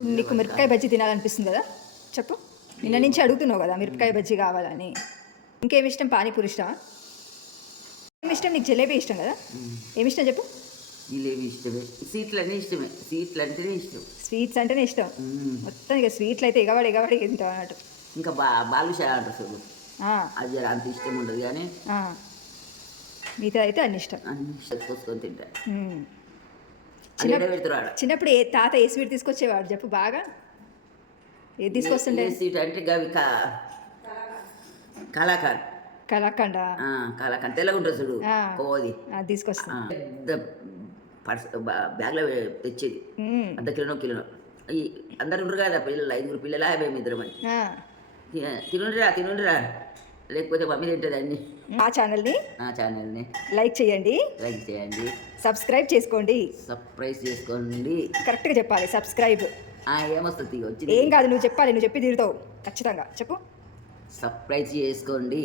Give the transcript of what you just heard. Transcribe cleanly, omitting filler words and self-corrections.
నీకు మిరపకాయ బజ్జీ తినాలనిపిస్తుంది కదా చెప్పు. నిన్న నుంచి అడుగుతున్నావు కదా మిరపకాయ బజ్జీ కావాలని. ఇంకేమి ఇష్టం? పానీపూరి ఇష్టమా? ఏమి ఇష్టం నీకు? జలేబీ ఇష్టం కదా. ఏమి ఇష్టం చెప్పు. జిలేబీ ఇష్టమే, స్వీట్లు అన్నీ ఇష్టమే. స్వీట్లు అంటేనే ఇష్టం. స్వీట్స్ అంటేనే ఇష్టం మొత్తం. ఇక స్వీట్లు అయితే ఎగబడి తింటావు అన్నట్టు. ఇంకా బాలుషా అంటారు చూడు, అది జర అంత ఇష్టం ఉండదు కానీ మిగతా అయితే అన్ని ఇష్టం. అన్ని ఇష్టం పోసుకొని తింటా. చిన్నప్పుడు తాత ఏ స్వీట్ తీసుకొచ్చేవాడు చెప్పు బాగా? ఏది తీసుకొస్తుండే? స్వీట్ అంటే గవి కలాకండ్. కలాకండా? కలాకండ్ తెల్లగా ఉంటుంది చూడు, కోది తీసుకొస్తా. పెద్ద బ్యాగ్లో తెచ్చేది, అర్ధ కిలోనో. ఈ అందరు ఉండరు కదా పిల్లలు, 5 పిల్లలు 50 ఇద్దరు అని. తినుండిరా లేకపోతే మమ్మీ తింటుంది అన్ని. మా ఛానల్ని లైక్ చేయండి, సబ్స్క్రైబ్ చేసుకోండి. కరెక్ట్గా చెప్పాలి. సబ్స్క్రైబ్ ఏమొస్తుంది వచ్చింది? ఏం కాదు, నువ్వు చెప్పాలి. నువ్వు చెప్పి తీరుతావు ఖచ్చితంగా. చెప్పు. సబ్స్క్రైబ్ చేసుకోండి.